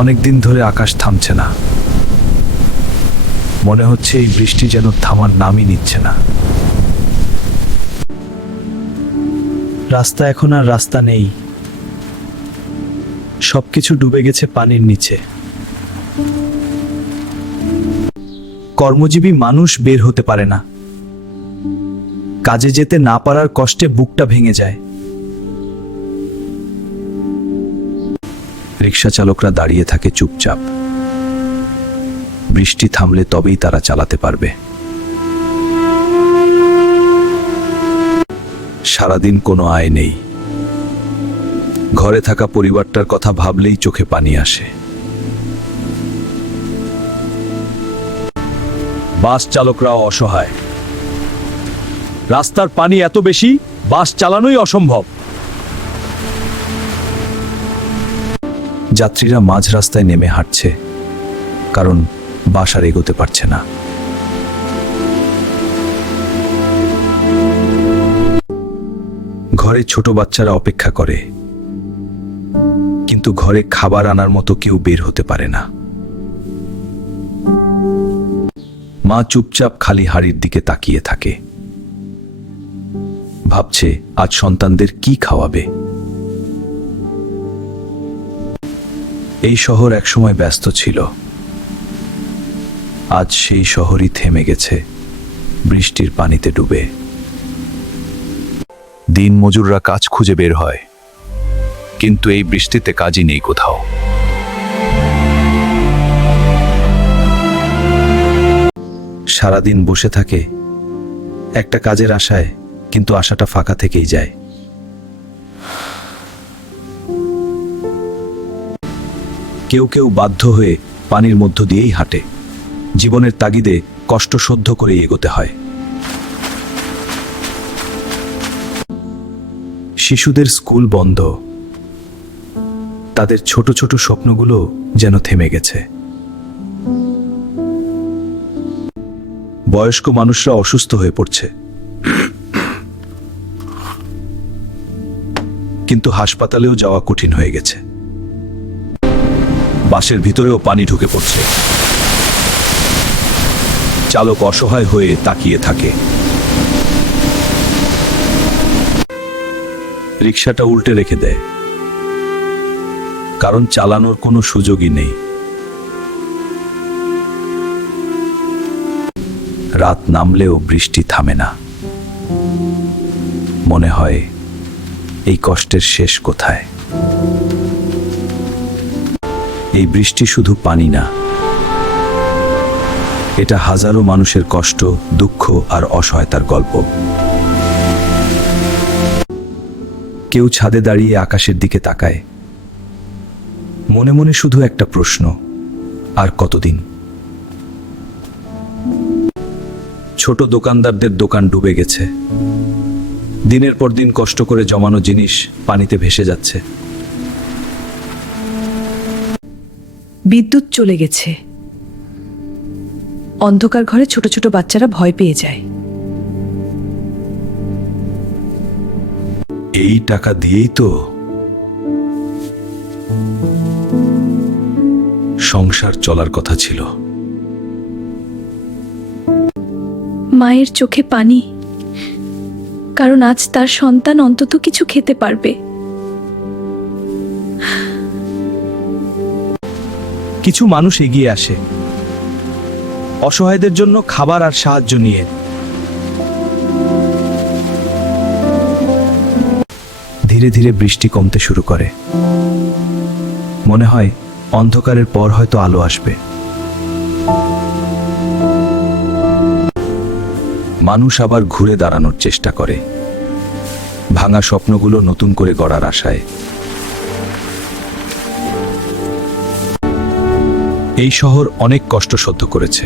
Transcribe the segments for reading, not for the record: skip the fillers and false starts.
অনেকদিন ধরে আকাশ থামছে না। মনে হচ্ছে এই বৃষ্টি যেন থামার নামই নিচ্ছে না। রাস্তা এখন আর রাস্তা নেই, সবকিছু ডুবে গেছে পানির নিচে। কর্মজীবী মানুষ বের হতে পারে না, কাজে যেতে না পারার কষ্টে বুকটা ভেঙে যায়। রিক্সা চালকরা দাঁড়িয়ে থাকে চুপচাপ। বৃষ্টি থামলে তবেই তারা চালাতে পারবে। সারাদিন কোনো আয় নেই। ঘরে থাকা পরিবারটার কথা ভাবলেই চোখে পানি আসে। বাস চালকরাও অসহায়। রাস্তার পানি এত বেশি, বাস চালানোই অসম্ভব। যাত্রীরা মাঝ রাস্তায় নেমে হাঁটছে, কারণ বাস আর এগোতে পারছে না। ঘরে ছোট বাচ্চারা অপেক্ষা করে, কিন্তু ঘরে খাবার আনার মতো কেউ বের হতে পারে না। মা চুপচাপ খালি হাড়ির দিকে তাকিয়ে থাকে, ভাবছে আজ সন্তানদের কি খাওয়াবে। এই শহর একসময় ব্যস্ত ছিল, আজ সেই শহরই থেমে গেছে বৃষ্টির পানিতে ডুবে। দিন মজুররা কাজ খুঁজে বের হয়, কিন্তু এই বৃষ্টিতে কাজই নেই কোথাও। সারাদিন বসে থাকে একটা কাজের আশায়, কিন্তু আশাটা ফাঁকা থেকেই যায়। কেউ কেউ বাধ্য হয়ে পানির মধ্য দিয়েই হাঁটে। জীবনের তাগিদে কষ্ট সহ্য করে এগোতে হয়। শিশুদের স্কুল বন্ধ, তাদের ছোট ছোট স্বপ্নগুলো যেন থেমে গেছে। বয়স্ক মানুষরা অসুস্থ হয়ে পড়ছে, কিন্তু হাসপাতালেও যাওয়া কঠিন হয়ে গেছে। বাসের ভিতরেও পানি ঢুকে পড়ছে। চালক অসহায় হয়ে তাকিয়ে থাকে। রিকশাটা উল্টে রেখে দেয়, কারণ চালানোর কোনো সুযোগই নেই। রাত নামলেও বৃষ্টি থামে না। মনে হয় এই কষ্টের শেষ কোথায়। এই বৃষ্টি শুধু পানি না, এটা হাজারো মানুষের কষ্ট, দুঃখ আর অসহায়তার গল্প। কেউ ছাদে দাঁড়িয়ে আকাশের দিকে তাকায়, মনে মনে শুধু একটা প্রশ্ন, আর কতদিন? ছোট দোকানদারদের দোকান ডুবে গেছে। দিনের পর দিন কষ্ট করে জমানো জিনিস পানিতে ভেসে যাচ্ছে। বিদ্যুৎ চলে গেছে। অন্ধকার ঘরে ছোট ছোট বাচ্চারা ভয় পেয়ে যায়। এই টাকা দিয়েই তো সংসার চলার কথা ছিল। মায়ের চোখে পানি, কারণ আজ তার সন্তান অন্তত কিছু খেতে পারবে। কিছু মানুষ এগিয়ে আসে, অসহায়দের জন্য খাবার আর সাহায্য নিয়ে। ধীরে ধীরে বৃষ্টি কমতে শুরু করে। মনে হয় অন্ধকারের পর হয়তো আলো আসবে। মানুষ আবার ঘুরে দাঁড়ানোর চেষ্টা করে, ভাঙা স্বপ্নগুলো নতুন করে গড়ার আশায়। এই শহর অনেক কষ্ট সহ্য করেছে,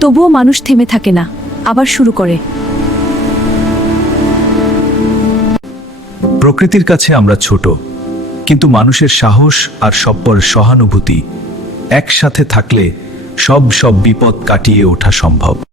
তবুও মানুষ থেমে থাকে না, আবার শুরু করে। প্রকৃতির কাছে আমরা ছোট, কিন্তু মানুষের সাহস আর সব্বর সহানুভূতি একসাথে থাকলে সব বিপদ কাটিয়ে ওঠা সম্ভব।